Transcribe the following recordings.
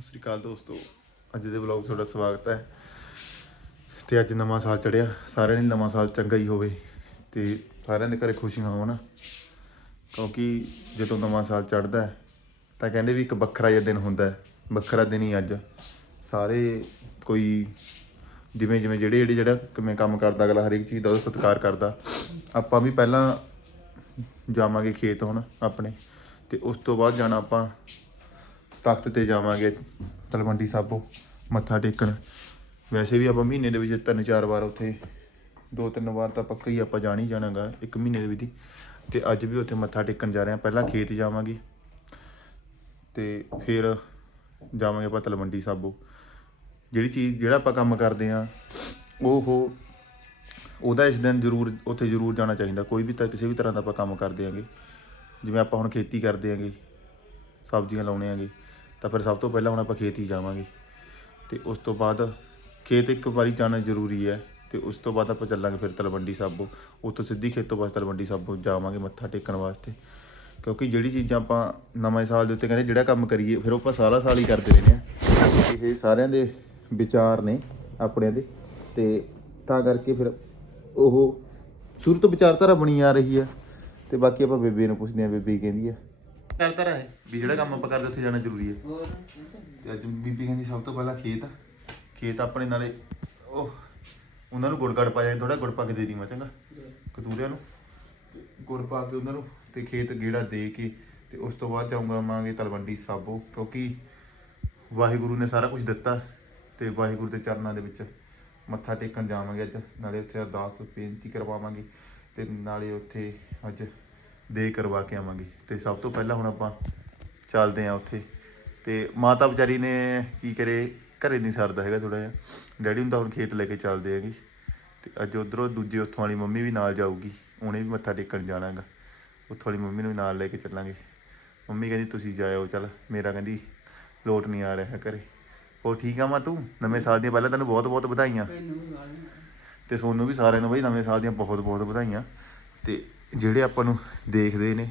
ਸਤਿ ਸ਼੍ਰੀ ਅਕਾਲ ਦੋਸਤੋ। ਅੱਜ ਦੇ ਵਲੌਗ ਤੁਹਾਡਾ ਸਵਾਗਤ ਹੈ। ਤੇ ਅੱਜ ਨਵਾਂ ਸਾਲ ਚੜਿਆ ਸਾਰਿਆਂ ਲਈ ਨਵਾਂ ਸਾਲ ਚੰਗਾ ਹੀ ਹੋਵੇ ਤੇ ਸਾਰਿਆਂ ਦੇ ਘਰੇ ਖੁਸ਼ੀਆਂ ਹੋਣ। ਕਿਉਂਕਿ ਜਦੋਂ ਨਵਾਂ ਸਾਲ ਚੜ੍ਹਦਾ ਹੈ, ਤਾਂ ਕਹਿੰਦੇ ਵੀ ਇੱਕ ਵੱਖਰਾ ਜਿਹਾ ਦਿਨ ਹੁੰਦਾ ਹੈ। ਵੱਖਰਾ ਦਿਨ ਹੀ ਅੱਜ। ਸਾਰੇ ਕੋਈ ਜਿਵੇਂ ਜਿਵੇਂ ਜਿਹੜੇ ਜਿਹੜੇ ਜਿਹੜਾ ਕਿਵੇਂ ਕੰਮ ਕਰਦਾ, ਅਗਲਾ ਹਰੇਕ ਚੀਜ਼ ਦਾ ਉਹਦਾ ਸਤਿਕਾਰ ਕਰਦਾ। ਆਪਾਂ ਵੀ ਪਹਿਲਾਂ ਜਾਵਾਂਗੇ ਖੇਤ ਹੁਣ ਆਪਣੇ। ਤੇ ਉਸ ਤੋਂ ਬਾਅਦ ਜਾਣਾ ਆਪਾਂ ਤਖਤ ਤੇ ਜਾਵਾਂਗੇ ਤਲਵੰਡੀ ਸਾਬੋ, ਮੱਥਾ ਟੇਕਣ। ਵੈਸੇ ਵੀ ਆਪਾਂ ਮਹੀਨੇ ਦੇ ਵਿੱਚ ਤਿੰਨ ਚਾਰ ਵਾਰ ਉੱਥੇ, ਦੋ ਤਿੰਨ ਵਾਰ ਤਾਂ ਪੱਕਾ ਹੀ ਆਪਾਂ ਜਾਣ ਹੀ ਜਾਣਾਗਾ, ਇੱਕ ਮਹੀਨੇ ਦੇ ਵਿੱਚ ਹੀ। ਤੇ ਅੱਜ ਵੀ ਉੱਥੇ ਮੱਥਾ ਟੇਕਣ ਜਾ ਰਹੇ ਹਾਂ, ਪਹਿਲਾਂ ਖੇਤ ਜਾਵਾਂਗੇ। ਤੇ ਫਿਰ ਜਾਵਾਂਗੇ ਆਪਾਂ ਤਲਵੰਡੀ ਸਾਬੋ। ਜਿਹੜੀ ਚੀਜ਼, ਜਿਹੜਾ ਆਪਾਂ ਕੰਮ ਕਰਦੇ ਆ ਉਹ ਉਹ ਉਹਦਾ ਇਸ ਦਿਨ ਜ਼ਰੂਰ, ਉੱਥੇ ਜ਼ਰੂਰ ਜਾਣਾ ਚਾਹੀਦਾ। ਕੋਈ ਵੀ ਤਾਂ ਕਿਸੇ ਵੀ ਤਰ੍ਹਾਂ ਦਾ ਆਪਾਂ ਕੰਮ ਕਰਦੇ ਆਂਗੇ ਜਿਵੇਂ ਆਪਾਂ ਹੁਣ ਖੇਤੀ ਕਰਦੇ ਆਂਗੇ ਸਬਜ਼ੀਆਂ ਲਾਉਣੇ ਆਂਗੇ ਤਾਂ ਫਿਰ ਸਭ ਤੋਂ ਪਹਿਲਾਂ ਹੁਣ ਆਪਾਂ ਖੇਤ ਹੀ ਜਾਵਾਂਗੇ। ਤੇ ਉਸ ਤੋਂ ਬਾਅਦ ਖੇਤ ਇੱਕ ਵਾਰੀ ਜਾਣਾ ਜ਼ਰੂਰੀ ਹੈ ਤੇ ਉਸ ਤੋਂ ਬਾਅਦ ਆਪਾਂ ਚੱਲਾਂਗੇ ਫਿਰ ਤਲਵੰਡੀ ਸਾਬੋ। ਉੱਥੋਂ ਸਿੱਧੀ ਖੇਤੋਂ ਬਾਅਦ ਤਲਵੰਡੀ ਸਾਬੋ ਜਾਵਾਂਗੇ ਮੱਥਾ ਟੇਕਣ ਵਾਸਤੇ। ਕਿਉਂਕਿ ਜਿਹੜੀ ਚੀਜ਼ਾਂ ਆਪਾਂ ਨਵੇਂ ਸਾਲ ਦੇ ਉੱਤੇ ਕਹਿੰਦੇ ਜਿਹੜਾ ਕੰਮ ਕਰੀਏ, ਫਿਰ ਉਹ ਆਪਾਂ ਸਾਰਾ ਸਾਲ ਹੀ ਕਰਦੇ ਰਹਿੰਦੇ ਆ ਇਹ ਸਾਰਿਆਂ ਦੇ ਵਿਚਾਰ ਨੇ ਆਪਣਿਆਂ ਦੇ। ਤੇ ਤਾਂ ਕਰਕੇ ਫਿਰ ਉਹ ਸ਼ੁਰੂ ਤੋਂ ਵਿਚਾਰਧਾਰਾ ਬਣੀ ਆ ਰਹੀ ਹੈ ਤੇ ਬਾਕੀ ਆਪਾਂ ਬੇਬੇ ਨੂੰ ਪੁੱਛਦੇ ਆ ਬੇਬੇ ਕਹਿੰਦੀ ਆ? ਵਿਚਾਰਧਾਰਾ ਹੈ ਵੀ ਜਿਹੜਾ ਕੰਮ ਆਪਾਂ ਕਰਦੇ ਉੱਥੇ ਜਾਣਾ ਜ਼ਰੂਰੀ ਹੈ। ਤੇ ਅੱਜ ਬੀਬੀ ਕਹਿੰਦੀ ਸਭ ਤੋਂ ਪਹਿਲਾਂ ਖੇਤ ਖੇਤ ਆਪਣੇ ਨਾਲੇ ਉਹ ਉਹਨਾਂ ਨੂੰ ਗੁੜ ਗੜ ਪਾ ਜਾਏ ਥੋੜਾ ਗੁੜ ਪਾ ਕੇ ਦੇ ਦੀ ਮੈਂ ਚੰਗਾ। ਕਤੂਰਿਆਂ ਨੂੰ। ਤੇ ਗੁੜ ਪਾ ਕੇ ਉਹਨਾਂ ਨੂੰ ਤੇ ਖੇਤ ਗੇੜਾ ਦੇ ਕੇ ਤੇ ਉਸ ਤੋਂ ਬਾਅਦ ਜਾਊਂਗਾਵਾਂਗੇ ਤਲਵੰਡੀ ਸਾਬੋ ਕਿਉਂਕਿ ਵਾਹਿਗੁਰੂ ਨੇ ਸਾਰਾ ਕੁਝ ਦਿੱਤਾ ਤੇ ਵਾਹਿਗੁਰੂ ਦੇ ਚਰਨਾਂ ਦੇ ਵਿੱਚ ਮੱਥਾ ਟੇਕਣ ਜਾਵਾਂਗੇ ਅੱਜ। ਨਾਲੇ ਉੱਥੇ ਅਰਦਾਸ ਬੇਨਤੀ ਕਰਵਾਵਾਂਗੇ ਤੇ ਨਾਲੇ ਉੱਥੇ ਅੱਜ ਦੇ ਕਰਵਾ ਕੇ ਆਵਾਂਗੇ। ਤੇ ਸਭ ਤੋਂ ਪਹਿਲਾਂ ਹੁਣ ਆਪਾਂ ਚੱਲਦੇ ਆ ਉੱਥੇ। ਤੇ ਮਾਤਾ ਵਿਚਾਰੀ ਨੇ ਕੀ ਕਰੇ ਘਰੇ ਨਹੀਂ ਸਰਦਾ ਹੈਗਾ ਥੋੜਾ ਜਿਹਾ। ਡੈਡੀ ਤਾਂ ਹੁਣ ਖੇਤ ਲੈ ਕੇ ਚੱਲਦੇ ਹੈਗੇ। ਤੇ ਅੱਜ ਉਧਰੋਂ ਦੂਜੇ ਉੱਥੋਂ ਵਾਲੀ ਮੰਮੀ ਵੀ ਨਾਲ ਜਾਊਗੀ। ਉਹਨੇ ਵੀ ਮੱਥਾ ਟੇਕਣ ਜਾਣਾ ਹੈਗਾ। ਉੱਥੋਂ ਵਾਲੀ ਮੰਮੀ ਨੂੰ ਵੀ ਨਾਲ ਲੈ ਕੇ ਚੱਲਾਂਗੇ। ਮੰਮੀ ਕਹਿੰਦੀ ਤੁਸੀਂ ਜਾਇਓ ਚੱਲ। ਮੇਰਾ ਕਹਿੰਦੀ ਲੋਟ ਨਹੀਂ ਆ ਰਿਹਾ ਘਰੇ। ਉਹ ਠੀਕ ਆ ਮਾਂ ਤੂੰ? ਨਵੇਂ ਸਾਲ ਦੀਆਂ ਪਹਿਲਾਂ ਤੈਨੂੰ ਬਹੁਤ ਬਹੁਤ ਵਧਾਈਆਂ ਤੇ ਸੋਨੂੰ ਵੀ ਸਾਰਿਆਂ ਨੂੰ ਬਈ ਨਵੇਂ ਸਾਲ ਦੀਆਂ ਬਹੁਤ ਬਹੁਤ ਵਧਾਈਆਂ। ਤੇ ਜਿਹੜੇ ਆਪਾਂ ਨੂੰ ਦੇਖਦੇ ਨੇ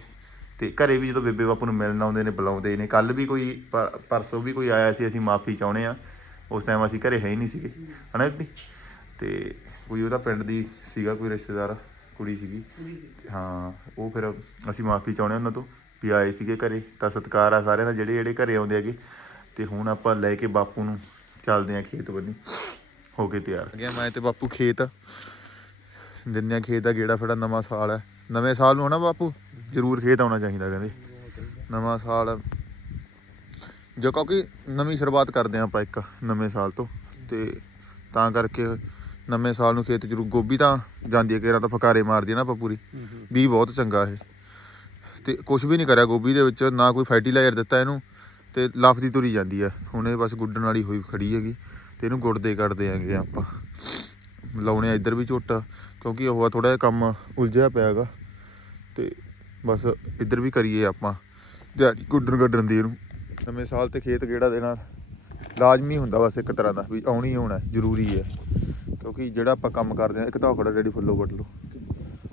ਤੇ ਘਰੇ ਵੀ ਜਦੋਂ ਬੇਬੇ ਬਾਪੂ ਨੂੰ ਮਿਲਣ ਆਉਂਦੇ ਨੇ, ਬੁਲਾਉਂਦੇ ਨੇ ਕੱਲ ਵੀ ਕੋਈ ਪਰਸੋਂ ਵੀ ਕੋਈ ਆਇਆ ਸੀ, ਅਸੀਂ ਮਾਫੀ ਚਾਹੁੰਦੇ ਆ ਉਸ ਟਾਈਮ ਅਸੀਂ ਘਰੇ ਹੈ ਹੀ ਨਹੀਂ ਸੀਗੇ। ਹਨਾ ਬੀਬੀ? ਤੇ ਕੋਈ ਉਹਦਾ ਪਿੰਡ ਦੀ ਸੀਗਾ, ਕੋਈ ਰਿਸ਼ਤੇਦਾਰ, ਕੁੜੀ ਸੀਗੀ। ਹਾਂ, ਉਹ ਫਿਰ ਅਸੀਂ ਮਾਫੀ ਚਾਹੁੰਦੇ ਉਹਨਾਂ ਤੋਂ ਵੀ ਆਏ ਸੀਗੇ ਘਰੇ। ਤਾਂ ਸਤਿਕਾਰ ਆ ਸਾਰਿਆਂ ਦਾ, ਜਿਹੜੇ ਜਿਹੜੇ ਘਰੇ ਆਉਂਦੇ ਹੈਗੇ। ਤੇ ਹੁਣ ਆਪਾਂ ਲੈ ਕੇ ਬਾਪੂ ਨੂੰ ਚੱਲਦੇ ਆ ਖੇਤ ਬੰਨੀ ਹੋ ਕੇ ਤਿਆਰ। ਗਿਆ ਮੈਂ ਤੇ ਬਾਪੂ ਖੇਤ। ਦਿੰਨੇ ਆ ਖੇਤ ਦਾ ਗੇੜਾ ਫੜਾ ਨਵਾਂ ਸਾਲ ਹੈ। ਨਵੇਂ ਸਾਲ ਨੂੰ ਹਨਾ ਬਾਪੂ? ਜ਼ਰੂਰ ਖੇਤ ਆਉਣਾ ਚਾਹੀਦਾ ਕਹਿੰਦੇ। ਨਵਾਂ ਸਾਲ। ਜੋ ਕਿਉਂਕਿ ਨਵੀਂ ਸ਼ੁਰੂਆਤ ਕਰਦੇ ਆ ਆਪਾਂ ਇੱਕ ਨਵੇਂ ਸਾਲ ਤੋਂ। ਤੇ ਤਾਂ ਕਰਕੇ ਨਵੇਂ ਸਾਲ ਨੂੰ ਖੇਤ ਜ਼ਰੂਰ ਗੋਭੀ ਤਾਂ ਜਾਂਦੀ ਹੈ ਕਿਰਾਂ ਤਾਂ ਫਕਾਰੇ ਮਾਰਦੀ ਹੈ ਨਾ ਆਪਾਂ ਪੂਰੀ। ਵੀ ਬਹੁਤ ਚੰਗਾ ਇਹ। ਤੇ ਕੁਝ ਵੀ ਨਹੀਂ ਕਰਿਆ ਗੋਭੀ ਦੇ ਵਿੱਚ ਨਾ ਕੋਈ ਫਰਟੀਲਾਈਜ਼ਰ ਦਿੱਤਾ ਇਹਨੂੰ ਤੇ ਲਫਦੀ ਤੁਰੀ ਜਾਂਦੀ ਹੈ। ਹੁਣ ਇਹ ਬਸ ਗੁੱਡਣ ਵਾਲੀ ਹੋਈ ਖੜੀ ਹੈਗੀ ਤੇ ਇਹਨੂੰ ਗੁੱਡਦੇ ਕੱਢਦੇ ਆਂਗੇ ਆਪਾਂ। ਲਾਉਣੇ ਆ ਇੱਧਰ ਵੀ ਝੋਟਾ ਕਿਉਂਕਿ ਉਹ ਥੋੜਾ ਜਿਹਾ ਕੰਮ ਉਲਝਿਆ ਪਿਆ ਹੈਗਾ। ਤੇ ਬਸ ਇੱਧਰ ਵੀ ਕਰੀਏ ਆਪਾਂ ਦਿਹਾੜੀ ਗੁੱਡਣ ਗੱਡਣ ਦੀ ਇਹਨੂੰ। ਨਵੇਂ ਸਾਲ ਤੇ ਖੇਤ ਗੇੜਾ ਦੇਣਾ ਲਾਜ਼ਮੀ ਹੁੰਦਾ ਬਸ ਇੱਕ ਤਰ੍ਹਾਂ ਦਾ ਵੀ ਆਉਣੀ ਹੋਣਾ ਜ਼ਰੂਰੀ ਹੈ। ਕਿਉਂਕਿ ਜਿਹੜਾ ਆਪਾਂ ਕੰਮ ਕਰਦੇ ਆ ਇੱਕ ਤਾਂ ਖੜਾ ਰੈਡੀ ਫੁੱਲੋ ਕੱਢ ਲਓ।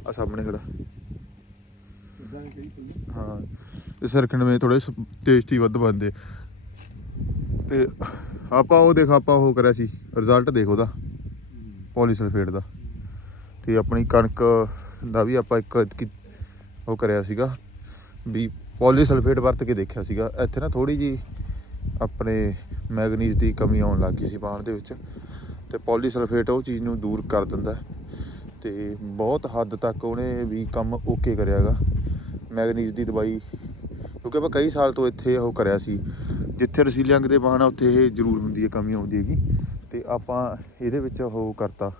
ਆ ਸਾਹਮਣੇ ਖੜਾ। ਹਾਂ ਤੇ ਸਰਕਣ ਵਿੱਚ ਥੋੜੇ ਟੇਸਟੀ ਵੱਧ ਬਣਦੇ। ਤੇ ਆਪਾਂ ਉਹ ਦੇਖ ਆਪਾਂ ਉਹ ਕਰਿਆ ਸੀ ਰਿਜ਼ਲਟ ਦੇਖ ਉਹਦਾ ਪੋਲੀਸਲਫੇਟ ਦਾ। ਤੇ ਆਪਣੀ ਕਣਕ ਦਾ ਵੀ ਆਪਾਂ ਇੱਕ ਉਹ ਕਰਿਆ ਸੀਗਾ ਵੀ ਪੋਲੀਸਲਫੇਟ ਵਰਤ ਕੇ ਦੇਖਿਆ ਸੀਗਾ। ਇੱਥੇ ਨਾ ਥੋੜੀ ਜੀ ਆਪਣੇ ਮੈਗਨੀਜ਼ ਦੀ ਕਮੀ ਆਉਣ ਲੱਗ ਗਈ ਸੀ ਬਾਣ ਦੇ ਵਿੱਚ ਤੇ ਪੋਲੀਸਲਫੇਟ ਉਹ ਚੀਜ਼ ਨੂੰ ਦੂਰ ਕਰ ਦਿੰਦਾ ਹੈ ਤੇ ਬਹੁਤ ਹੱਦ ਤੱਕ ਉਹਨੇ ਵੀ ਕੰਮ ਓਕੇ ਕਰਿਆਗਾ ਮੈਗਨੀਜ਼ ਦੀ ਦਵਾਈ, ਕਿਉਂਕਿ ਆਪਾਂ ਕਈ ਸਾਲ ਤੋਂ ਇੱਥੇ ਉਹ ਕਰਿਆ ਸੀ, ਜਿੱਥੇ ਰਸੀਲੇ ਦੇ ਬਾਣ ਆ, ਉੱਥੇ ਇਹ ਜ਼ਰੂਰ ਹੁੰਦੀ ਹੈ, ਕਮੀ ਆਉਂਦੀ ਹੈਗੀ। ਤੇ ਆਪਾਂ ਇਹਦੇ ਵਿੱਚ ਉਹ ਕਰਤਾ,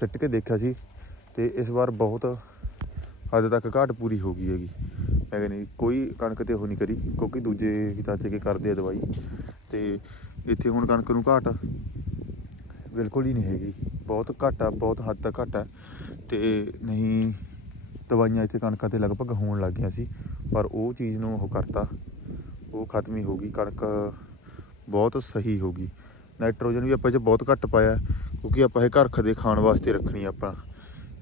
ਸਿੱਟ ਕੇ ਦੇਖਿਆ ਸੀ ਤੇ ਇਸ ਵਾਰ ਬਹੁਤ ਹੱਦ ਤੱਕ ਘਾਟ ਪੂਰੀ ਹੋ ਗਈ ਹੈਗੀ। ਮੈਂ ਕਹਿੰਦੀ ਕੋਈ ਕਣਕ ਤੇ ਉਹ ਨਹੀਂ ਕਰੀ, ਕਿਉਂਕਿ ਦੂਜੇ ਕਿਤਾਚੇ ਕੇ ਕਰਦੇ ਆ ਦਵਾਈ। ਤੇ ਇੱਥੇ ਹੁਣ ਕਣਕ ਨੂੰ ਘਾਟ ਬਿਲਕੁਲ ਹੀ ਨਹੀਂ ਹੈਗੀ। ਬਹੁਤ ਘੱਟ ਆ ਬਹੁਤ ਹੱਦ ਤੱਕ ਘੱਟ। ਆ ਤੇ ਨਹੀਂ, ਦਵਾਈਆਂ ਇੱਥੇ ਕਣਕਾਂ ਤੇ ਲਗਭਗ ਹੋਣ ਲੱਗ ਗਈਆਂ ਸੀ, ਪਰ ਉਹ ਚੀਜ਼ ਨੂੰ ਉਹ ਕਰਤਾ। ਉਹ ਖਤਮ ਹੀ ਹੋ ਗਈ, ਕਣਕ ਬਹੁਤ ਸਹੀ ਹੋ ਗਈ। ਨਾਈਟ੍ਰੋਜਨ ਵੀ ਆਪਾਂ ਇਹ 'ਚ ਬਹੁਤ ਘੱਟ ਪਾਇਆ, ਕਿਉਂਕਿ ਆਪਾਂ ਇਹ ਘਰ ਖਦੇ ਖਾਣ ਵਾਸਤੇ ਰੱਖਣੀ ਆਪਾਂ।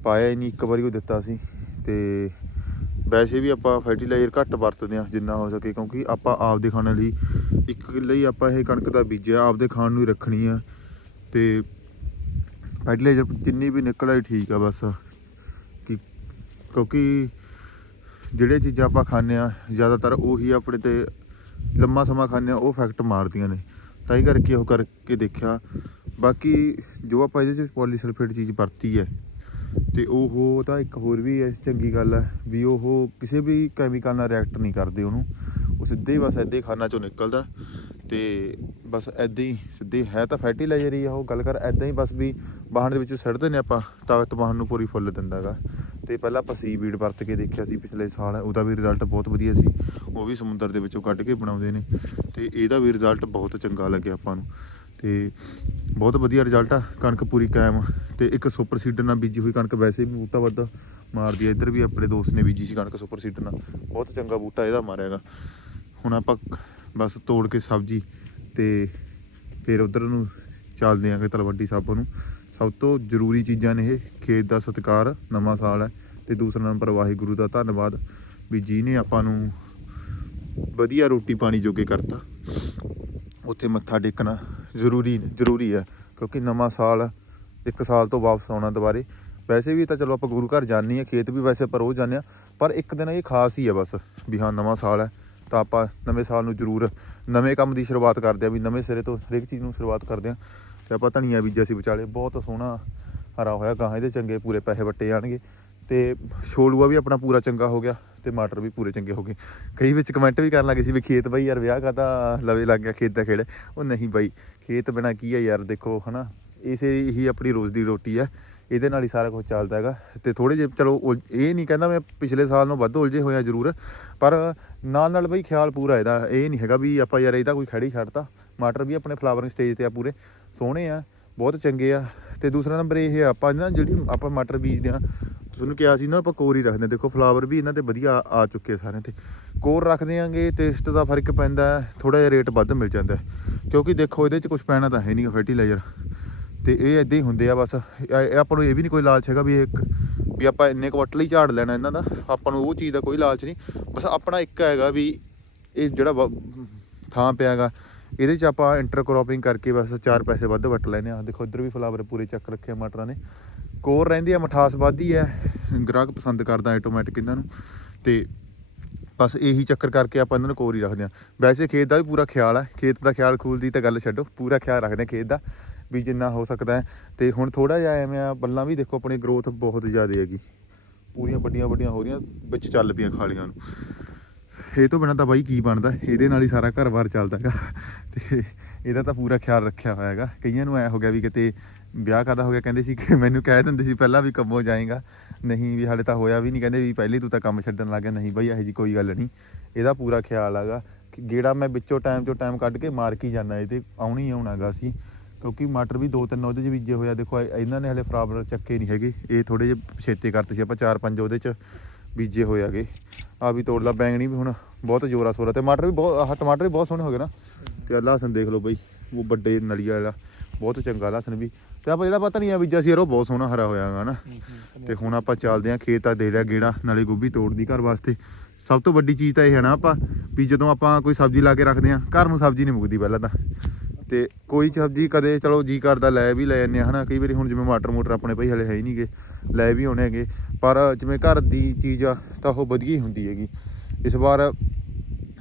ਪਾਇਆ ਹੀ ਨਹੀਂ, ਇੱਕ ਵਾਰੀ ਉਹ ਦਿੱਤਾ ਸੀ। ਤੇ ਵੈਸੇ ਵੀ ਆਪਾਂ ਫਰਟੀਲਾਈਜ਼ਰ ਘੱਟ ਵਰਤਦੇ ਆ ਜਿੰਨਾ ਹੋ ਸਕੇ ਕਿਉਂਕਿ ਆਪਾਂ ਆਪਦੇ ਖਾਣ ਲਈ ਇੱਕ ਕਿੱਲੇ ਹੀ ਆਪਾਂ ਇਹ ਕਣਕ ਦਾ ਬੀਜਿਆ ਆਪਦੇ ਖਾਣ ਨੂੰ ਹੀ ਰੱਖਣੀ ਆ ਤੇ ਫਰਟੀਲਾਈਜ਼ਰ ਜਿੰਨੀ ਵੀ ਨਿਕਲ ਆਈ ਠੀਕ ਆ ਬਸ ਕਿ ਕਿਉਂਕਿ ਜਿਹੜੇ ਚੀਜ਼ਾਂ ਆਪਾਂ ਖਾਂਦੇ ਆ ਜ਼ਿਆਦਾਤਰ ਉਹੀ ਆਪਣੇ ਤੇ ਲੰਮਾ ਸਮਾਂ ਖਾਂਦੇ ਆ ਉਹ ਇਫੈਕਟ ਮਾਰਦੀਆਂ ਨੇ। ਤਾਂ ਹੀ ਕਰਕੇ ਉਹ ਕਰਕੇ ਦੇਖਿਆ। ਬਾਕੀ ਜੋ ਆਪਾਂ ਇਹਦੇ ਚ ਪੋਲੀਸਲਫੇਟ ਚੀਜ਼ ਵਰਤੀ ਹੈ ਤੇ ਉਹ ਤਾਂ ਇੱਕ ਹੋਰ ਵੀ ਹੈ, ਚੰਗੀ ਗੱਲ ਹੈ ਵੀ ਉਹ ਕਿਸੇ ਵੀ ਕੈਮੀਕਲ ਨਾਲ ਰਿਐਕਟ ਨਹੀਂ ਕਰਦੇ ਉਹਨੂੰ। ਉਹ ਸਿੱਧੇ ਹੀ ਬਸ ਐਦਾਂ ਹੀ ਖਾਣਾ ਚੋਂ ਨਿਕਲਦਾ ਤੇ ਬਸ ਐਦਾਂ ਹੀ ਸਿੱਧੇ ਹੈ ਤਾਂ ਫੈਟੀਲਾਈਜ਼ਰ ਹੀ ਆ ਉਹ, ਗੱਲ ਕਰ ਐਦਾਂ ਹੀ ਬਸ ਵੀ ਬਾਹਣ ਦੇ ਵਿੱਚੋਂ ਸੜਦੇ ਨੇ ਆਪਾਂ, ਤਾਕਤ ਬਾਹਣ ਨੂੰ ਪੂਰੀ ਫੁੱਲ ਦਿੰਦਾ ਗਾ। ਤੇ ਪਹਿਲਾਂ ਆਪਾਂ ਸੀ ਸੀਵੀਡ ਵਰਤ ਕੇ ਦੇਖਿਆ ਸੀ ਪਿਛਲੇ ਸਾਲ, ਉਹਦਾ ਵੀ ਰਿਜ਼ਲਟ ਬਹੁਤ ਵਧੀਆ ਸੀ। ਉਹ ਵੀ ਸਮੁੰਦਰ ਦੇ ਵਿੱਚੋਂ ਕੱਢ ਕੇ ਬਣਾਉਂਦੇ ਨੇ ਤੇ ਇਹਦਾ ਵੀ ਰਿਜ਼ਲਟ ਬਹੁਤ ਚੰਗਾ ਲੱਗਿਆ ਆਪਾਂ ਨੂੰ। ਤੇ ਬਹੁਤ ਵਧੀਆ ਰਿਜ਼ਲਟ ਆ, ਕਣਕ ਪੂਰੀ ਕਾਇਮ ਤੇ ਇੱਕ ਸੁਪਰ ਸੀਡਰ ਨਾਲ ਬੀਜੀ ਹੋਈ ਕਣਕ ਵੈਸੇ ਵੀ ਬੂਟਾ ਵੱਧ ਮਾਰਦੀ ਆ, ਇੱਧਰ ਵੀ ਆਪਣੇ ਦੋਸਤ ਨੇ ਬੀਜੀ ਸੀ ਕਣਕ ਸੁਪਰ ਸੀਡਰ ਨਾਲ, ਬਹੁਤ ਚੰਗਾ ਬੂਟਾ ਇਹਦਾ ਮਾਰਿਆਗਾ ਹੁਣ ਆਪਾਂ ਬਸ ਤੋੜ ਕੇ ਸਬਜ਼ੀ ਤੇ ਫਿਰ ਉਧਰ ਨੂੰ ਚੱਲਦੇ ਆਂਗੇ ਤਲਵੱਡੀ ਸਾਬੋ ਨੂੰ। ਸਭ ਤੋਂ ਜ਼ਰੂਰੀ ਚੀਜ਼ਾਂ ਨੇ ਇਹ, ਖੇਤ ਦਾ ਸਤਿਕਾਰ, ਨਵਾਂ ਸਾਲ ਹੈ ਤੇ ਦੂਸਰਾ ਨੰਬਰ ਵਾਹਿਗੁਰੂ ਦਾ ਧੰਨਵਾਦ। ਵੀ ਜੀ ਨੇ ਆਪਾਂ ਨੂੰ ਵਧੀਆ ਰੋਟੀ ਪਾਣੀ ਜੋਗੇ ਕਰਤਾ। ਉੱਥੇ ਮੱਥਾ ਟੇਕਣਾ ਜ਼ਰੂਰੀ ਜ਼ਰੂਰੀ ਹੈ, ਕਿਉਂਕਿ ਨਵਾਂ ਸਾਲ ਇੱਕ ਸਾਲ ਤੋਂ ਵਾਪਸ ਆਉਣਾ ਦੁਬਾਰੇ। ਵੈਸੇ ਵੀ ਤਾਂ ਚਲੋ ਆਪਾਂ ਗੁਰੂ ਘਰ ਜਾਂਦੇ ਆ ਖੇਤ ਵੀ ਵੈਸੇ ਪਰ ਰੋਜ਼ ਜਾਂਦੇ ਆ ਪਰ ਇੱਕ ਦਿਨ ਇਹ ਖਾਸ ਹੀ ਹੈ ਬਸ ਵੀ ਹਾਂ, ਨਵਾਂ ਸਾਲ ਹੈ। ਤਾਂ ਆਪਾਂ ਨਵੇਂ ਸਾਲ ਨੂੰ ਜ਼ਰੂਰ ਨਵੇਂ ਕੰਮ ਦੀ ਸ਼ੁਰੂਆਤ ਕਰਦੇ ਆ ਵੀ ਨਵੇਂ ਸਿਰੇ ਤੋਂ ਹਰੇਕ ਚੀਜ਼ ਨੂੰ ਸ਼ੁਰੂਆਤ ਕਰਦੇ ਆ ਤੇ ਆਪਾਂ ਧਨੀਆ ਬੀਜਿਆ ਸੀ ਵਿਚਾਲੇ, ਬਹੁਤ ਸੋਹਣਾ ਹਰਾ ਹੋਇਆ ਗਾਂ ਇਹਦੇ ਚੰਗੇ ਪੂਰੇ ਪੈਸੇ ਵੱਟੇ ਜਾਣਗੇ। ਤੇ ਛੋਲੂਆ ਵੀ ਆਪਣਾ ਪੂਰਾ ਚੰਗਾ ਹੋ ਗਿਆ ਤੇ ਮਟਰ ਵੀ ਪੂਰੇ ਚੰਗੇ ਹੋ ਗਏ। ਕਈ ਵਿੱਚ ਕਮੈਂਟ ਵੀ ਕਰਨ ਲੱਗੇ ਸੀ ਵੀ ਖੇਤ ਬਾਈ ਯਾਰ ਵਿਆਹ ਕਾਦਾ ਲਵੇ ਲੱਗ ਗਿਆ ਖੇਤ ਦਾ ਖੇੜ ਉਹ ਨਹੀਂ ਬਾਈ, ਖੇਤ ਬਿਨਾ ਕੀ ਆ ਯਾਰ ਦੇਖੋ ਹਨਾ, ਇਸੇ ਹੀ ਆਪਣੀ ਰੋਜ਼ ਦੀ ਰੋਟੀ ਹੈ ਇਹਦੇ ਨਾਲ ਹੀ ਸਾਰਾ ਕੁਝ ਚੱਲਦਾ ਹੈਗਾ। ਤੇ ਥੋੜੇ ਜਿਹੇ ਚਲੋ ਉਲ- ਇਹ ਨਹੀਂ ਕਹਿੰਦਾ ਮੈਂ ਪਿਛਲੇ ਸਾਲ ਨੂੰ ਵੱਧ ਉਲਝੇ ਹੋਇਆ ਜ਼ਰੂਰ, ਪਰ ਨਾਲ ਨਾਲ ਬਈ ਖਿਆਲ ਪੂਰਾ ਇਹਦਾ, ਇਹ ਨਹੀਂ ਹੈਗਾ ਵੀ ਆਪਾਂ ਯਾਰ ਇਹਦਾ ਕੋਈ ਖੜੀ ਛੱਡਤਾ। ਮਾਟਰ ਵੀ ਆਪਣੇ ਫਲਾਵਰਿੰਗ ਸਟੇਜ ਤੇ ਆ ਪੂਰੇ, ਸੋਹਣੇ ਆ, ਬਹੁਤ ਚੰਗੇ ਆ। ਤੇ ਦੂਸਰਾ ਨੰਬਰ ਇਹ ਆ, ਆਪਾਂ ਨਾ ਜਿਹੜੀ ਆਪਾਂ ਮਟਰ ਬੀਜਦੇ ਆ ਤੁਹਾਨੂੰ ਕਿਹਾ ਸੀ ਨਾ ਆਪਾਂ ਕੋਰ ਹੀ ਰੱਖਦੇ ਹਾਂ। ਦੇਖੋ ਫਲਾਵਰ ਵੀ ਇਹਨਾਂ ਤੇ ਵਧੀਆ ਆ ਚੁੱਕੇ ਆ ਸਾਰਿਆਂ ਤੇ ਕੋਰ ਰੱਖਦੇ ਆਂਗੇ ਟੇਸਟ ਦਾ ਫ਼ਰਕ ਪੈਂਦਾ ਥੋੜਾ ਜਿਹਾ ਰੇਟ ਵੱਧ ਮਿਲ ਜਾਂਦਾ ਕਿਉਂਕਿ ਦੇਖੋ, ਇਹਦੇ ਚ ਕੁਝ ਪੈਣਾ ਤਾਂ ਹੈ ਨਹੀਂ ਫਰਟੀਲਾਈਜ਼ਰ ਤੇ ਇਹ ਇਦਾਂ ਹੀ ਹੁੰਦੇ ਆ ਬਸ। ਆਪਾਂ ਨੂੰ ਇਹ ਵੀ ਨਹੀਂ ਕੋਈ ਲਾਲਚ ਹੈਗਾ ਵੀ ਇੱਕ ਵੀ ਆਪਾਂ ਇੰਨੇ ਕੁਆਟਲ ਹੀ ਝਾੜ ਲੈਣਾ ਇਹਨਾਂ ਦਾ। ਆਪਾਂ ਨੂੰ ਉਹ ਚੀਜ਼ ਦਾ ਕੋਈ ਲਾਲਚ ਨਹੀਂ। ਬਸ ਆਪਣਾ ਇੱਕ ਹੈਗਾ ਵੀ ਇਹ ਜਿਹੜਾ ਵ- ਥਾਂ ਹੈਗਾ ਇਹਦੇ ਚ ਆਪਾਂ ਇੰਟਰਕ੍ਰੋਪਿੰਗ ਕਰਕੇ ਬਸ ਚਾਰ ਪੈਸੇ ਵੱਧ ਵੱਟ ਲੈਨੇ ਆ ਦੇਖੋ, ਇੱਧਰ ਵੀ ਫਲਾਵਰ ਪੂਰੇ ਚੱਕ ਰੱਖੇ ਆ ਮਟਰਾਂ ਨੇ ਕੋਰ ਰਹਿੰਦੀ ਆ, ਮਠਾਸ ਵੱਧਦੀ ਹੈ ਗ੍ਰਾਹਕ ਪਸੰਦ ਕਰਦਾ ਆਟੋਮੈਟਿਕ ਇਹਨਾਂ ਨੂੰ। ਤੇ ਬਸ ਇਹੀ ਚੱਕਰ ਕਰਕੇ ਆਪਾਂ ਇਹਨਾਂ ਨੂੰ ਕੋਰ ਹੀ ਰੱਖਦੇ ਆ ਵੈਸੇ ਖੇਤ ਦਾ ਵੀ ਪੂਰਾ ਖਿਆਲ ਹੈ ਖੇਤ ਦਾ ਖਿਆਲ ਖੂਲ ਦੀ ਤਾਂ ਗੱਲ ਛੱਡੋ। ਪੂਰਾ ਖਿਆਲ ਰੱਖਦੇ ਆ ਖੇਤ ਦਾ ਵੀ ਜਿੰਨਾ ਹੋ ਸਕਦਾ ਹੈ। ਤੇ ਹੁਣ ਥੋੜਾ ਜਿਹਾ ਐਵੇਂ ਆ, ਬੱਲਾਂ ਵੀ ਦੇਖੋ ਆਪਣੀ ਗਰੋਥ ਬਹੁਤ ਜ਼ਿਆਦਾ ਹੈਗੀ। ਪੂਰੀਆਂ ਵੱਡੀਆਂ ਵੱਡੀਆਂ ਹੋ ਰਹੀਆਂ, ਵਿੱਚ ਚੱਲ ਪਈਆਂ ਖਾਲੀਆਂ ਨੂੰ। ਇਹ ਤੋਂ ਬਿਨਾਂ ਤਾਂ ਬਾਈ ਕੀ ਬਣਦਾ? ਇਹਦੇ ਨਾਲ ਹੀ ਸਾਰਾ ਘਰ-ਬਾਰ ਚੱਲਦਾ ਹੈਗਾ। ਤੇ ਇਹਦਾ ਤਾਂ ਪੂਰਾ ਖਿਆਲ ਰੱਖਿਆ ਹੋਇਆ ਹੈਗਾ। ਕਈਆਂ ਨੂੰ ਐ ਹੋ ਗਿਆ ਵੀ ਕਿਤੇ ਵਿਆਹ ਕਾਦਾ ਹੋ ਗਿਆ? ਕਹਿੰਦੇ ਸੀ ਕਿ ਮੈਨੂੰ ਕਹਿ ਦਿੰਦੇ ਸੀ ਪਹਿਲਾਂ ਵੀ ਕੰਮੋਂ ਜਾਏਗਾ। ਨਹੀਂ ਵੀ ਹਾਲੇ ਤਾਂ ਹੋਇਆ ਵੀ ਨਹੀਂ। ਕਹਿੰਦੇ ਵੀ ਪਹਿਲੇ ਤੂੰ ਤਾਂ ਕੰਮ ਛੱਡਣ ਲੱਗ ਗਿਆ। ਨਹੀਂ ਬਈ, ਇਹੋ ਜੀ ਕੋਈ ਗੱਲ ਨਹੀਂ। ਇਹਦਾ ਪੂਰਾ ਖਿਆਲ ਹੈਗਾ ਕਿ ਗੇੜਾ ਮੈਂ ਵਿੱਚੋਂ ਟਾਈਮ ਚੋਂ ਟਾਈਮ ਕੱਢ ਕੇ ਮਾਰ ਕੇ ਹੀ ਜਾਂਦਾ। ਇਹ ਤੇ ਆਉਣੀ ਹੀ ਆਉਣਾਗਾ ਸੀ। ਕਿਉਂਕਿ ਮਟਰ ਵੀ ਦੋ ਤਿੰਨ ਉਹਦੇ 'ਚ ਬੀਜੇ ਹੋਇਆ ਦੇਖੋ ਇਹਨਾਂ ਨੇ ਹਲੇ ਫਰਾਵਰ ਚੱਕੇ ਨਹੀਂ ਹੈਗੇ। ਇਹ ਥੋੜੇ ਜਿਹੇ ਛੇਤੇ ਕਰਤੇ ਸੀ। ਆਪਾਂ ਚਾਰ ਪੰਜ ਉਹਦੇ 'ਚ ਬੀਜੇ ਹੋਏ ਹੈਗੇ। ਆ ਵੀ ਤੋੜ ਲਾ ਬੈਂਗਣੀ ਵੀ ਹੁਣ ਬਹੁਤ ਜ਼ੋਰਾ ਸੋਰਾ ਤੇ ਮਟਰ ਵੀ ਬਹੁਤ, ਆਹ ਟਮਾਟਰ ਵੀ ਬਹੁਤ ਸੋਹਣੇ ਹੋ ਗਏ ਨਾ। ਤੇ ਆਹ ਲਸਣ ਦੇਖ ਲਓ ਬਈ। ਉਹ ਵੱਡੇ ਨਲੀਆ ਵਾਲਾ। ਬਹੁਤ ਚੰਗਾ ਲਸਣ ਵੀ। ਤੇ ਆਪਾਂ ਜਿਹੜਾ ਪਤਾ ਨਹੀਂ ਆ ਬੀਜਿਆ ਸੀ ਯਾਰ ਉਹ ਬਹੁਤ ਸੋਹਣਾ ਹਰਾ ਹੋਇਆ ਹੈਗਾ ਨਾ। ਤੇ ਹੁਣ ਆਪਾਂ ਚੱਲਦੇ ਆਂ ਖੇਤ ਆ ਦੇ ਲਿਆ ਗੇੜਾ ਨਾਲੇ ਗੋਭੀ ਤੋੜਦੀ ਘਰ ਵਾਸਤੇ। ਸਭ ਤੋਂ ਵੱਡੀ ਚੀਜ਼ ਤਾਂ ਇਹ ਹੈ ਨਾ ਆਪਾਂ ਵੀ ਜਦੋਂ ਆਪਾਂ ਕੋਈ ਸਬਜ਼ੀ ਲਾ ਕੇ ਰੱਖਦੇ ਆਂ ਘਰ ਨੂੰ ਸਬਜ਼ੀ ਨਹੀਂ ਮੁੱਕਦੀ ਪਹਿਲਾਂ ਤਾਂ। ਤੇ ਕੋਈ ਸਬਜ਼ੀ ਕਦੇ ਚਲੋ ਜੀ ਕਰਦਾ ਲੈ ਵੀ ਲੈ ਜਾਂਦੇ ਆ ਹਨਾ। ਕਈ ਵਾਰੀ ਹੁਣ ਜਿਵੇਂ ਮਟਰ ਮੋਟਰ ਆਪਣੇ ਪਈ ਹਲੇ ਹੈ ਹੀ ਨਹੀਂਗੇ ਲੈ ਵੀ ਆਉਣੇ ਹੈਗੇ। ਪਰ ਜਿਵੇਂ ਘਰ ਦੀ ਚੀਜ਼ ਆ ਤਾਂ ਉਹ ਵਧੀਆ ਹੀ ਹੁੰਦੀ ਹੈਗੀ। ਇਸ ਵਾਰ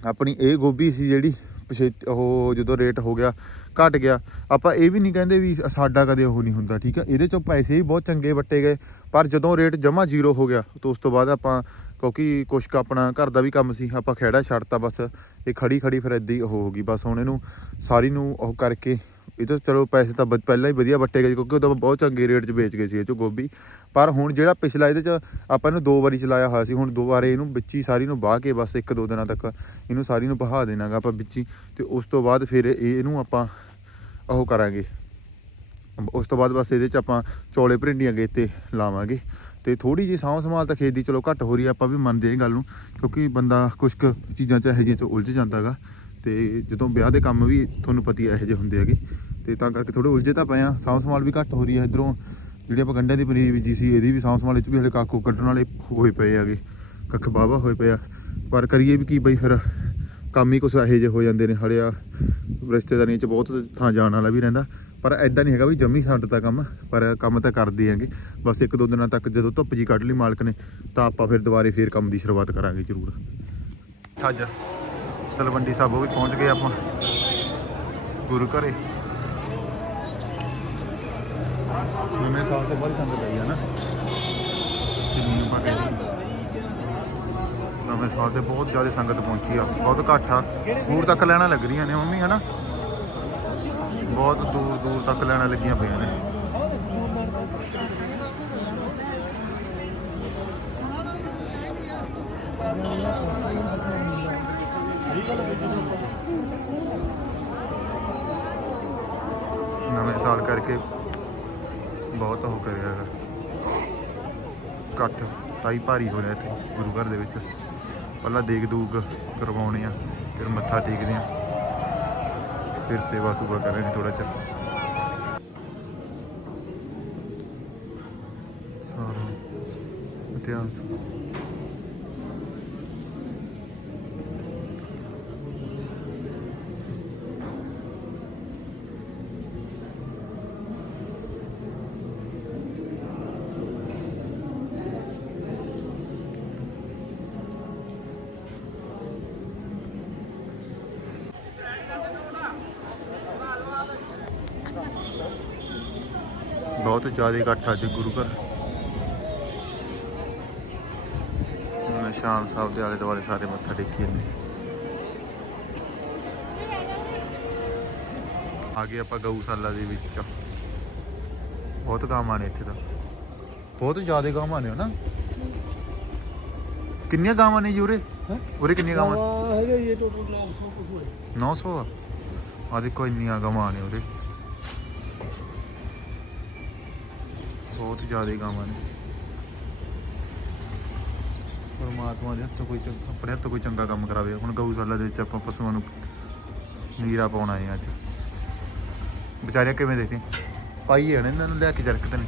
ਆਪਣੀ ਇਹ ਗੋਭੀ ਸੀ ਜਿਹੜੀ ਪਿਛੇ ਉਹ ਜਦੋਂ ਰੇਟ ਹੋ ਗਿਆ ਘਟ ਗਿਆ। ਆਪਾਂ ਇਹ ਵੀ ਨਹੀਂ ਕਹਿੰਦੇ ਵੀ ਸਾਡਾ ਕਦੇ ਉਹ ਨਹੀਂ ਹੁੰਦਾ, ਠੀਕ ਆ? ਇਹਦੇ ਚੋਂ ਪੈਸੇ ਵੀ ਬਹੁਤ ਚੰਗੇ ਵੱਟੇ ਗਏ, ਪਰ ਜਦੋਂ ਰੇਟ ਜਮਾ ਜ਼ੀਰੋ ਹੋ ਗਿਆ, ਤਾਂ ਉਸ ਤੋਂ ਬਾਅਦ ਆਪਾਂ ਕਿਉਂਕਿ ਕੁਛ ਕੁ ਆਪਣਾ ਘਰ ਦਾ ਵੀ ਕੰਮ ਸੀ, ਆਪਾਂ ਖਹਿੜਾ ਛੱਡਤਾ ਬਸ, ਇਹ ਖੜੀ ਖੜੀ ਫਿਰ ਏਦਾਂ ਹੀ ਉਹ ਹੋ ਗਈ। ਬਸ ਹੁਣ ਇਹਨੂੰ ਸਾਰੀ ਨੂੰ ਉਹ ਕਰਕੇ, ਇਹ ਤਾਂ ਚਲੋ ਪੈਸੇ ਤਾਂ ਵਧ- ਪਹਿਲਾਂ ਹੀ ਵਧੀਆ ਵੱਟੇ ਗਏ ਕਿਉਂਕਿ ਉਦੋਂ ਬਹੁਤ ਚੰਗੇ ਰੇਟ 'ਚ ਵੇਚ ਗਏ ਸੀ ਇਹ 'ਚੋਂ ਗੋਭੀ। ਪਰ ਹੁਣ ਜਿਹੜਾ ਪਿਛਲਾ ਇਹਦੇ 'ਚ ਆਪਾਂ ਇਹਨੂੰ ਦੋ ਵਾਰੀ ਚਲਾਇਆ ਹੋਇਆ ਸੀ, ਹੁਣ ਦੋ ਵਾਰੇ ਇਹਨੂੰ ਵਿੱਚੀ ਸਾਰੀ ਨੂੰ ਵਾਹ ਕੇ ਬਸ ਇੱਕ ਦੋ ਦਿਨਾਂ ਤੱਕ ਇਹਨੂੰ ਸਾਰੀ ਨੂੰ ਬਹਾ ਦੇਣਾਗਾ ਆਪਾਂ ਵਿੱਚੀ ਹੀ, ਤੇ ਉਸ ਤੋਂ ਬਾਅਦ ਫਿਰ ਇਹ, ਇਹਨੂੰ ਆਪਾਂ ਉਹ ਕਰਾਂਗੇ। ਉਸ ਤੋਂ ਬਾਅਦ ਬਸ ਇਹਦੇ 'ਚ ਆਪਾਂ ਚੌਲੇ ਭਰਿੰਡੀਆਂ ਗੇ ਤੇ ਲਾਵਾਂਗੇ। ਤੇ ਥੋੜੀ ਜਿਹੀ ਸਾਂਭ ਸੰਭਾਲ ਤਾਂ ਖੇਤ ਦੀ ਚਲੋ ਘੱਟ ਹੋ ਰਹੀ ਆ, ਆਪਾਂ ਵੀ ਮੰਨਦੇ ਇਹ ਗੱਲ ਨੂੰ, ਕਿਉਂਕਿ ਬੰਦਾ ਕੁਛ ਕੁ ਚੀਜ਼ਾਂ 'ਚ ਇਹੋ ਜਿਹੀਆਂ 'ਚ ਉਲਝ ਜਾਂਦਾ ਹੈਗਾ ਤੇ ਜਦੋਂ ਵਿਆਹ ਦੇ ਕੰਮ ਵੀ ਤੁਹਾਨੂੰ ਪਤੀ ਇਹੋ ਜਿਹੇ ਹੁੰਦੇ ਹੈਗੇ, ਤੇ ਤਾਂ ਕਰਕੇ ਥੋੜੇ ਉਲਝੇ ਤਾਂ ਪਏ ਆ। ਸਾਂਭ ਸੰਭਾਲ ਵੀ ਘੱਟ ਹੋ ਰਹੀ ਹੈ ਇਧਰੋਂ ਜਿਹੜੀ ਆਪਾਂ ਗੰਢਿਆਂ ਦੀ ਪਨੀਰ ਬੀਜੀ ਸੀ, ਇਹਦੀ ਵੀ ਸਾਂਭ ਸੰਭਾਲ ਵਿੱਚ ਵੀ ਹਲੇ ਕਾਕੂ ਕੱਢਣ ਵਾਲੇ ਹੋਏ ਪਏ ਹੈਗੇ, ਕੱਖ ਬਾਵਾ ਹੋਏ ਪਿਆ ਪਰ ਕਰੀਏ ਵੀ ਕੀ ਬਈ ਫਿਰ, ਕੰਮ ਹੀ ਕੁਛ ਇਹੋ ਜਿਹੇ ਹੋ ਜਾਂਦੇ ਨੇ ਹੜਿਆ ਰਿਸ਼ਤੇਦਾਰੀਆਂ 'ਚ ਬਹੁਤ ਥਾਂ ਜਾਣ ਵਾਲਾ ਵੀ ਰਹਿੰਦਾ, ਪਰ ਐਦਾਂ ਨਹੀਂ ਹੈਗਾ ਵੀ ਜੰਮੀ ਛੱਡਤਾ ਕੰਮ, ਪਰ ਕੰਮ ਤਾਂ ਕਰਦੇ ਹੈਗੇ। ਬਸ ਇੱਕ ਦੋ ਦਿਨਾਂ ਤੱਕ ਜਦੋਂ ਧੁੱਪ ਜੀ ਕੱਢ ਲਈ ਮਾਲਕ ਨੇ, ਤਾਂ ਆਪਾਂ ਫਿਰ ਦੁਬਾਰੇ ਫੇਰ ਕੰਮ ਦੀ ਸ਼ੁਰੂਆਤ ਕਰਾਂਗੇ ਜ਼ਰੂਰ। ਅੱਜ ਤਲਵੰਡੀ ਸਾਬੋ ਵੀ ਪਹੁੰਚ ਗਏ ਆਪਾਂ, ਗੁਰੂ ਘਰੇ। ਨਵੇਂ ਸਾਲ ਤੋਂ ਬਾਅਦ ਸੰਗਤ ਆਈ ਹੈ ਨਾ। ਕਿੰਨੀ ਪਾ ਨਵੇਂ ਸਾਲ ਤੇ ਬਹੁਤ ਜ਼ਿਆਦਾ ਸੰਗਤ ਪਹੁੰਚੀ ਆ। ਬਹੁਤ ਘੱਟ ਆ। ਦੂਰ ਤੱਕ ਲੈਣਾ ਲੱਗ ਰਹੀਆਂ ਨੇ ਮੰਮੀ, ਹਨਾ? ਬਹੁਤ ਦੂਰ ਦੂਰ ਤੱਕ ਲੈਣਾ ਲੱਗੀਆਂ ਪਈਆਂ ਨੇ। ਨਵੇਂ ਸਾਲ ਕਰਕੇ ਬਹੁਤ ਉਹ ਕਰਿਆ ਹੈਗਾ। ਇਕੱਠ ਤਾਈ ਭਾਰੀ ਹੋ ਰਿਹਾ ਇੱਥੇ, ਗੁਰੂ ਘਰ ਦੇ ਵਿੱਚ। ਪਹਿਲਾਂ ਦੇਗ ਦੂਗ ਕਰਵਾਉਣੇ ਆ, ਫਿਰ ਮੱਥਾ ਟੇਕਦੇ ਆ। ਫਿਰ ਸੇਵਾ ਸੁਭਾ ਕਰ ਰਹੇ ਨੇ ਥੋੜਾ ਚਿਰ। ਸਾਰਾ ਇਤਿਹਾਸ। ਬਹੁਤ ਜ਼ਿਆਦਾ ਇਕੱਠ ਅੱਜ ਗੁਰੂ ਘਰ। ਨਿਸ਼ਾਨ ਸਾਹਿਬ ਦੇ ਆਲੇ ਦੁਆਲੇ ਸਾਰੇ ਮੱਥਾ ਟੇਕੀ ਜਾਂਦੇ ਆ ਗਏ ਆਪਾਂ ਗਊਸ਼ਾਲਾ ਦੇ ਵਿੱਚ। ਬਹੁਤ ਗਾਵਾਂ ਨੇ ਇੱਥੇ ਤਾਂ। ਬਹੁਤ ਜ਼ਿਆਦਾ ਗਾਵਾਂ ਨੇ। ਹਨਾ ਕਿੰਨੀਆਂ ਗਾਵਾਂ ਨੇ ਜੀ ਉਰੇ? ਹੈਂ? ਕਿੰਨੀਆਂ ਗਾਵਾਂ? ਹੈਗਾ ਇਹ ਟੋਟਲ 900 ਕੁਝ ਹੋਏ। 900 ਆ? ਆ ਦੇਖੋ ਇੰਨੀਆਂ ਗਾਵਾਂ ਨੇ ਉਰੇ। ਬਹੁਤ ਜ਼ਿਆਦਾ ਗਾਵਾਂ ਨੇ। ਪਰਮਾਤਮਾ ਦੇ ਹੱਥੋਂ ਕੋਈ ਚੰਗਾ ਆਪਣੇ ਹੱਥੋਂ ਕੋਈ ਚੰਗਾ ਕੰਮ ਕਰਾਵੇ। ਹੁਣ ਗਊਸ਼ਾਲਾ ਦੇ ਵਿੱਚ ਆਪਾਂ ਪਸ਼ੂਆਂ ਨੂੰ ਨੀਰਾ ਪਾਉਣਾ ਹੈ ਅੱਜ। ਵਿਚਾਰਿਆ ਕਿਵੇਂ ਦੇਖੇ ਪਾਈ ਹੈ ਨਾ ਇਹਨਾਂ ਨੂੰ, ਲੈ ਕੇ ਜਰਕਤ ਨੇ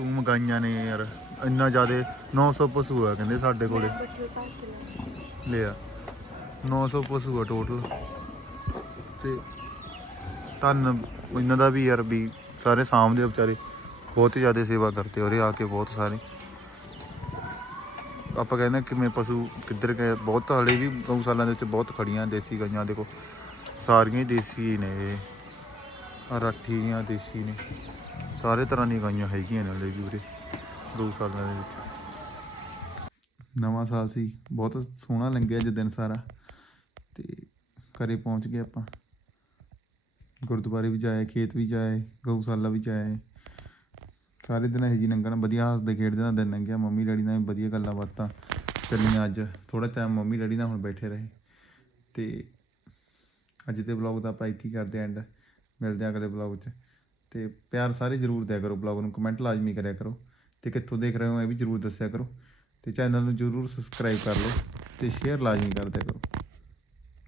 ਮਾਸੂਮ ਗਾਈਆਂ ਨੇ ਯਾਰ। ਇੰਨਾ ਜ਼ਿਆਦੇ 900 ਪਸ਼ੂ ਆ ਕਹਿੰਦੇ ਸਾਡੇ ਕੋਲੇ। ਲਿਆ 900 ਪਸ਼ੂ ਆ ਟੋਟਲ ਤੇ ਧੰਨ ਇਹਨਾਂ ਦਾ ਵੀ ਯਾਰ ਵੀ ਸਾਰੇ ਸਾਂਭਦੇ ਵਿਚਾਰੇ ਬਹੁਤ ਜ਼ਿਆਦਾ ਸੇਵਾ ਕਰਦੇ ਔਰ ਆ ਕੇ ਬਹੁਤ ਸਾਰੇ। ਆਪਾਂ ਕਹਿੰਦੇ ਕਿਵੇਂ ਪਸ਼ੂ ਕਿੱਧਰ ਗਏ। ਬਹੁਤ ਹਲੇ ਵੀ ਗਊਸ਼ਾਲਾ ਦੇ ਵਿੱਚ ਬਹੁਤ ਖੜੀਆਂ ਦੇਸੀ ਗਾਈਆਂ। ਦੇਖੋ, ਸਾਰੀਆਂ ਹੀ ਦੇਸੀ ਨੇ। ਇਹ ਆਹ ਰਾਠੀ ਦੀਆਂ ਦੇਸੀ ਨੇ। ਸਾਰੇ ਤਰ੍ਹਾਂ ਦੀਆਂ ਗਾਈਆਂ ਹੈਗੀਆਂ ਨੇ ਹਲੇ ਵੀ ਉਰੇ ਗਊਸ਼ਾਲਾ ਦੇ ਵਿੱਚ। ਨਵਾਂ ਸਾਲ ਸੀ, ਬਹੁਤ ਸੋਹਣਾ ਲੰਘਿਆ ਅੱਜ ਦਿਨ ਸਾਰਾ। ਤੇ ਘਰੇ ਪਹੁੰਚ ਗਏ ਆਪਾਂ। ਗੁਰਦੁਆਰੇ ਵੀ ਜਾਏ, ਖੇਤ ਵੀ ਜਾਏ, ਗਊਸ਼ਾਲਾ ਵੀ ਜਾਏ। ਸਾਰੇ ਦਿਨ ਇਹੋ ਜਿਹੀ ਲੰਘਣ, ਵਧੀਆ ਹੱਸਦੇ ਖੇਡਦੇ ਨਾਲ ਦਿਨ ਲੰਘਿਆ। ਮੰਮੀ ਡੈਡੀ ਨਾਲ ਵੀ ਵਧੀਆ ਗੱਲਾਂ ਬਾਤਾਂ ਚੱਲੀਆਂ ਅੱਜ। ਥੋੜਾ ਟਾਈਮ ਮੰਮੀ ਡੈਡੀ ਨਾਲ ਹੁਣ ਬੈਠੇ ਰਹੇ। ਤੇ ਅੱਜ ਦੇ ਵਲੌਗ ਦਾ ਆਪਾਂ ਇੱਥੇ ਹੀ ਕਰਦੇ ਐਂਡ ਮਿਲਦੇ ਹਾਂ ਅਗਲੇ ਵਲੌਗ 'ਚ। ਤੇ ਪਿਆਰ ਸਾਰੇ ਜਰੂਰ ਦਿਆ ਕਰੋ ਵਲੌਗ ਨੂੰ ਕਮੈਂਟ ਲਾਜ਼ਮੀ ਕਰਿਆ ਕਰੋ ਤੇ ਕਿੱਥੋਂ ਦੇਖ ਰਹੇ ਹੋ ਇਹ ਵੀ ਜਰੂਰ ਦੱਸਿਆ ਕਰੋ ਤੇ ਚੈਨਲ ਨੂੰ ਜਰੂਰ ਸਬਸਕ੍ਰਾਈਬ ਕਰ ਲਓ ਤੇ ਸ਼ੇਅਰ ਲਾਜ਼ਮੀ ਕਰ ਦਿਆ ਕਰੋ।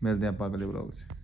ਮਿਲਦੇ ਹਾਂ ਆਪਾਂ ਅਗਲੇ ਵਲੌਗ 'ਚ।